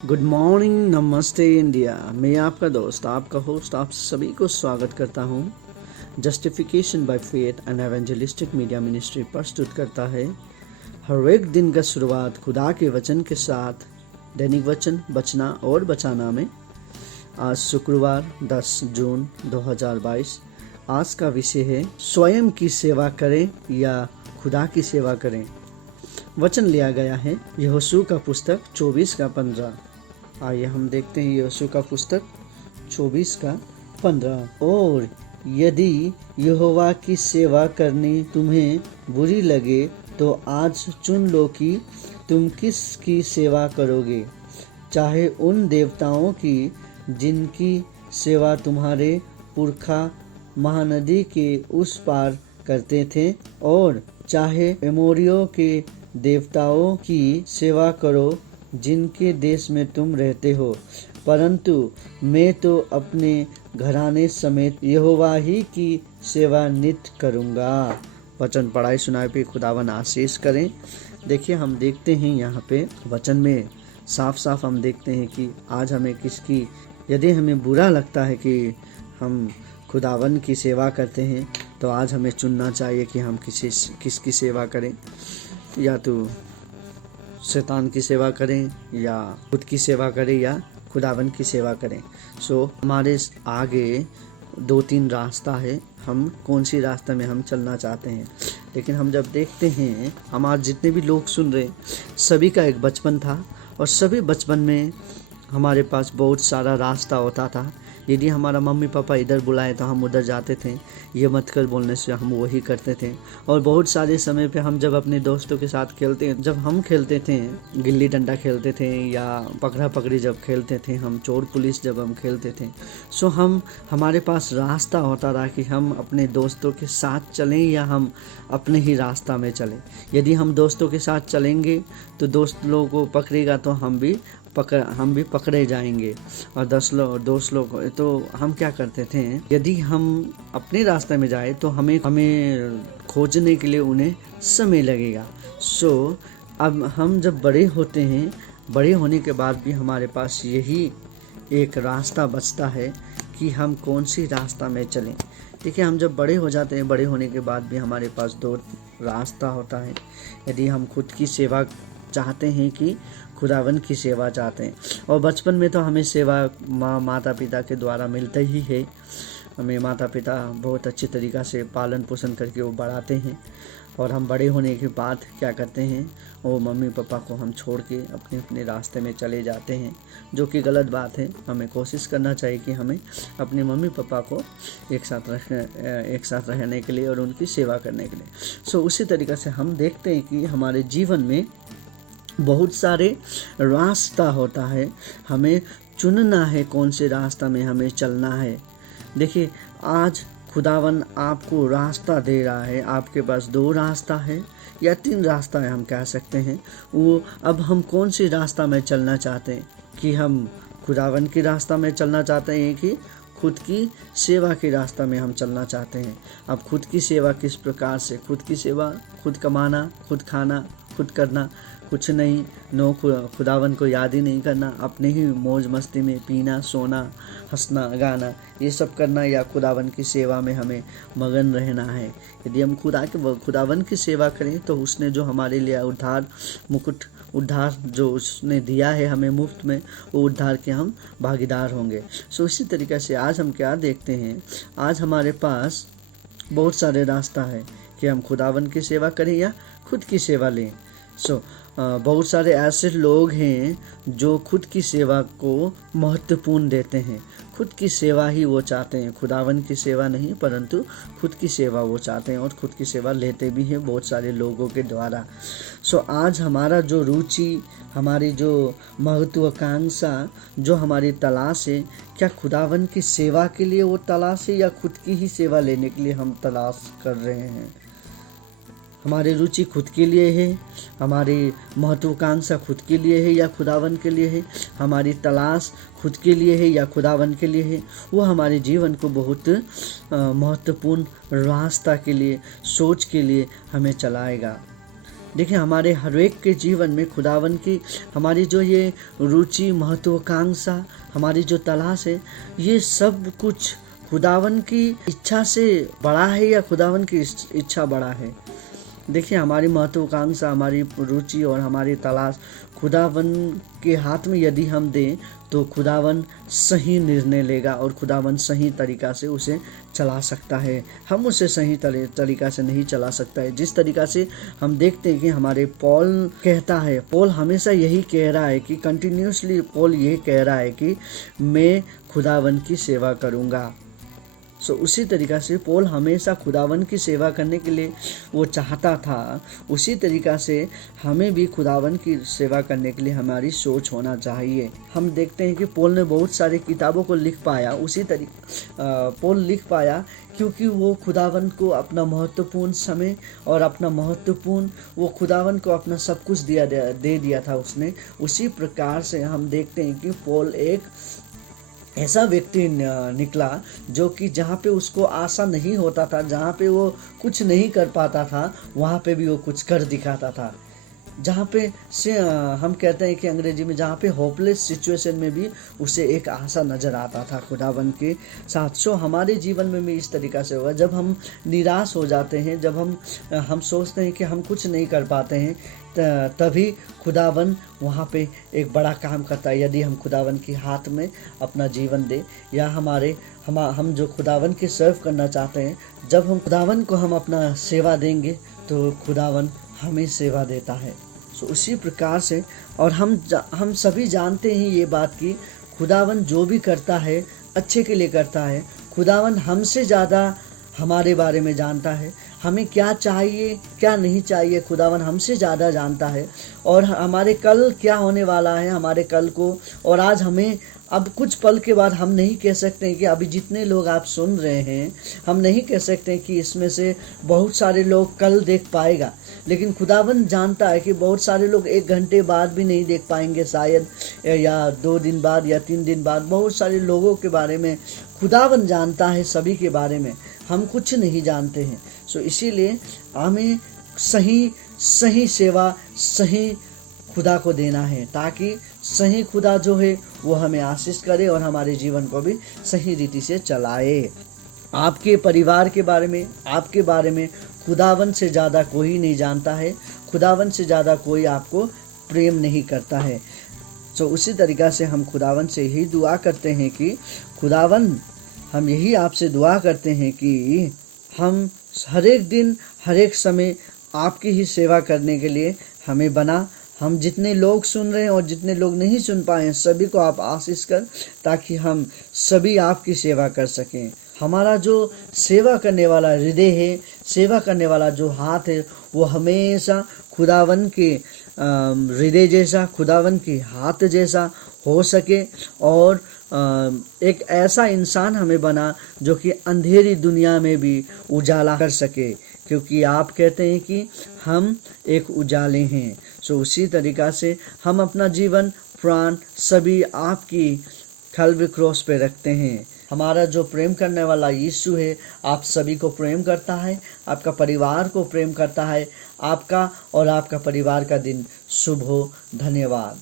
Good morning, नमस्ते India. मैं आपका दोस्त, आपका होस्ट, आप सभी को स्वागत करता हूँ। Justification by faith and evangelistic media ministry प्रस्तुत करता है हर एक दिन का शुरुआत खुदा के वचन के साथ। दैनिक वचन बचना और बचाना में आज शुक्रवार 10 जून 2022। आज का विषय है स्वयं की सेवा करें या खुदा की सेवा करें। वचन लिया गया है यहोशू का पुस्तक 24 का 15। आइए हम देखते हैं यहोशू का पुस्तक 24 का 15। और यदि यहोवा की सेवा करनी तुम्हें बुरी लगे तो आज चुन लो कि तुम किसकी सेवा करोगे, चाहे उन देवताओं की जिनकी सेवा तुम्हारे पुरखा महानदी के उस पार करते थे, और चाहे एमोरियों के देवताओं की सेवा करो जिनके देश में तुम रहते हो, परंतु मैं तो अपने घराने समेत यहोवा ही की सेवा नित्य करूँगा। वचन पढ़ाई सुनाई पे खुदावन आशीष करें। देखिए, हम देखते हैं यहाँ पे वचन में साफ साफ हम देखते हैं कि आज हमें किसकी, यदि हमें बुरा लगता है कि हम खुदावन की सेवा करते हैं, तो आज हमें चुनना चाहिए कि हम किसकी सेवा करें। या तो शैतान की सेवा करें, या खुद की सेवा करें, या खुदावन की सेवा करें। हमारे आगे 2-3 रास्ता है, हम कौन सी रास्ता में हम चलना चाहते हैं। लेकिन हम जब देखते हैं, हमारे जितने भी लोग सुन रहे, सभी का एक बचपन था, और सभी बचपन में हमारे पास बहुत सारा रास्ता होता था। यदि हमारा मम्मी पापा इधर बुलाए तो हम उधर जाते थे, ये मत कर बोलने से हम वही करते थे। और बहुत सारे समय पे हम जब अपने दोस्तों के साथ जब हम खेलते थे, गिल्ली डंडा खेलते थे, या पकड़ा पकड़ी जब खेलते थे, हम चोर पुलिस जब हम खेलते थे, हमारे पास रास्ता होता रहा कि हम अपने दोस्तों के साथ चलें या हम अपने ही रास्ता में चलें। यदि हम दोस्तों के साथ चलेंगे तो दोस्त लोगों को पकड़ेगा तो हम भी पकड़े जाएंगे, और दोस्त लोग तो हम क्या करते थे, यदि हम अपने रास्ते में जाए तो हमें खोजने के लिए उन्हें समय लगेगा। अब हम जब बड़े होते हैं, बड़े होने के बाद भी हमारे पास यही एक रास्ता बचता है कि हम कौन सी रास्ता में चलें। देखिए, हम जब बड़े हो जाते हैं, बड़े होने के बाद भी हमारे पास 2 रास्ता होता है। यदि हम खुद की सेवा चाहते हैं कि खुदावन की सेवा चाहते हैं, और बचपन में तो हमें सेवा माता पिता के द्वारा मिलता ही है। हमें माता पिता बहुत अच्छे तरीक़ा से पालन पोषण करके वो बढ़ाते हैं, और हम बड़े होने के बाद क्या करते हैं, वो मम्मी पापा को हम छोड़ के अपने अपने रास्ते में चले जाते हैं, जो कि गलत बात है। हमें कोशिश करना चाहिए कि हमें अपने मम्मी पापा को एक साथ रहने के लिए और उनकी सेवा करने के लिए। उसी तरीक़े से हम देखते हैं कि हमारे जीवन में बहुत सारे रास्ता होता है, हमें चुनना है कौन से रास्ता में हमें चलना है। देखिए, आज खुदावन आपको रास्ता दे रहा है। आपके पास 2 रास्ता है या 3 रास्ता है, हम कह सकते हैं। वो अब हम कौन सी रास्ता में चलना चाहते हैं, कि हम खुदावन के रास्ता में चलना चाहते हैं कि खुद की सेवा के रास्ता में हम चलना चाहते हैं। अब खुद की सेवा किस प्रकार से, खुद की सेवा, खुद कमाना, खुद खाना, खुद करना, कुछ नहीं, खुदावन को याद ही नहीं करना, अपने ही मौज मस्ती में पीना, सोना, हंसना, गाना, ये सब करना, या खुदावन की सेवा में हमें मगन रहना है। यदि हम खुदावन की सेवा करें तो उसने जो हमारे लिए उद्धार जो उसने दिया है हमें मुफ्त में, वो उद्धार के हम भागीदार होंगे। इसी तरीके से आज हम क्या देखते हैं, आज हमारे पास बहुत सारे रास्ता है कि हम खुदावन की सेवा करें या खुद की सेवा लें। बहुत सारे ऐसे लोग हैं जो खुद की सेवा को महत्वपूर्ण देते हैं, खुद की सेवा ही वो चाहते हैं, खुदावन की सेवा नहीं, परंतु खुद की सेवा वो चाहते हैं, और खुद की सेवा लेते भी हैं बहुत सारे लोगों के द्वारा। आज हमारा जो रुचि, हमारी जो महत्वाकांक्षा, जो हमारी तलाश है, क्या खुदावन की सेवा के लिए वो तलाश है, या खुद की ही सेवा लेने के लिए हम तलाश कर रहे हैं। हमारी रुचि खुद के लिए है, हमारी महत्वाकांक्षा खुद के लिए है या खुदावन के लिए है, हमारी तलाश खुद के लिए है या खुदावन के लिए है, वो हमारे जीवन को बहुत महत्वपूर्ण रास्ता के लिए, सोच के लिए हमें चलाएगा। देखिए हमारे हर एक के जीवन में खुदावन की हमारी जो ये रुचि, महत्वाकांक्षा, हमारी जो तलाश है, ये सब कुछ खुदावन की इच्छा से बड़ा है या खुदावन की इच्छा बड़ा है? देखिए हमारी महत्वाकांक्षा, हमारी रुचि और हमारी तलाश खुदावन के हाथ में यदि हम दें तो खुदावन सही निर्णय लेगा और खुदावन सही तरीका से उसे चला सकता है। हम उसे सही तरीका से नहीं चला सकता है। जिस तरीका से हम देखते हैं कि हमारे पॉल कहता है, पॉल हमेशा यही कह रहा है कि कंटिन्यूसली पॉल यही कह रहा है कि मैं खुदावन की सेवा करूँगा। उसी तरीका से पॉल हमेशा खुदावन की सेवा करने के लिए वो चाहता था। उसी तरीका से हमें भी खुदावन की सेवा करने के लिए हमारी सोच होना चाहिए। हम देखते हैं कि पॉल ने बहुत सारी किताबों को लिख पाया, उसी तरीके पॉल लिख पाया क्योंकि वो खुदावन को अपना महत्वपूर्ण समय और अपना महत्वपूर्ण वो खुदावन को अपना सब कुछ दे दिया था उसने। उसी प्रकार से हम देखते हैं कि पॉल एक ऐसा व्यक्ति निकला जो कि जहाँ पे उसको आशा नहीं होता था, जहाँ पे वो कुछ नहीं कर पाता था, वहाँ पे भी वो कुछ कर दिखाता था। जहाँ पे से हम कहते हैं कि अंग्रेजी में जहाँ पे होपलेस सिचुएशन में भी उसे एक आशा नज़र आता था खुदावन के साथ। हमारे जीवन में भी इस तरीक़ा से होगा। जब हम निराश हो जाते हैं, जब हम सोचते हैं कि हम कुछ नहीं कर पाते हैं, तभी खुदावन वहाँ पे एक बड़ा काम करता है। यदि हम खुदावन के हाथ में अपना जीवन दे या हम जो खुदावन के सर्व करना चाहते हैं, जब हम खुदावन को हम अपना सेवा देंगे तो खुदावन हमें सेवा देता है। उसी प्रकार से और हम सभी जानते हैं ये बात कि खुदावन जो भी करता है अच्छे के लिए करता है। खुदावन हमसे ज़्यादा हमारे बारे में जानता है, हमें क्या चाहिए क्या नहीं चाहिए खुदावन हमसे ज़्यादा जानता है। और हमारे कल क्या होने वाला है, हमारे कल को और आज हमें अब कुछ पल के बाद हम नहीं कह सकते हैं कि अभी जितने लोग आप सुन रहे हैं, हम नहीं कह सकते हैं कि इसमें से बहुत सारे लोग कल देख पाएगा। लेकिन खुदावन जानता है कि बहुत सारे लोग 1 घंटे बाद भी नहीं देख पाएंगे शायद, या 2 दिन बाद या 3 दिन बाद। बहुत सारे लोगों के बारे में खुदावन जानता है, सभी के बारे में हम कुछ नहीं जानते हैं। इसीलिए हमें सही सेवा सही खुदा को देना है, ताकि सही खुदा जो है वो हमें आशीष करे और हमारे जीवन को भी सही रीति से चलाए। आपके परिवार के बारे में, आपके बारे में खुदावन से ज़्यादा कोई नहीं जानता है, खुदावन से ज़्यादा कोई आपको प्रेम नहीं करता है। उसी तरीक़ा से हम खुदावन से यही दुआ करते हैं कि खुदावन, हम यही आपसे दुआ करते हैं कि हम हर एक दिन हर एक समय आपकी ही सेवा करने के लिए हमें बना। हम जितने लोग सुन रहे हैं और जितने लोग नहीं सुन पाए हैं, सभी को आप आशीष कर, ताकि हम सभी आपकी सेवा कर सकें। हमारा जो सेवा करने वाला हृदय है, सेवा करने वाला जो हाथ है, वो हमेशा खुदावन के हृदय जैसा, खुदावन के हाथ जैसा हो सके। और एक ऐसा इंसान हमें बना जो कि अंधेरी दुनिया में भी उजाला कर सके, क्योंकि आप कहते हैं कि हम एक उजाले हैं। उसी तरीक़ा से हम अपना जीवन प्राण सभी आपकी कल्वरी क्रॉस पे रखते हैं। हमारा जो प्रेम करने वाला यीशु है, आप सभी को प्रेम करता है, आपका परिवार को प्रेम करता है। आपका और आपका परिवार का दिन शुभ हो। धन्यवाद।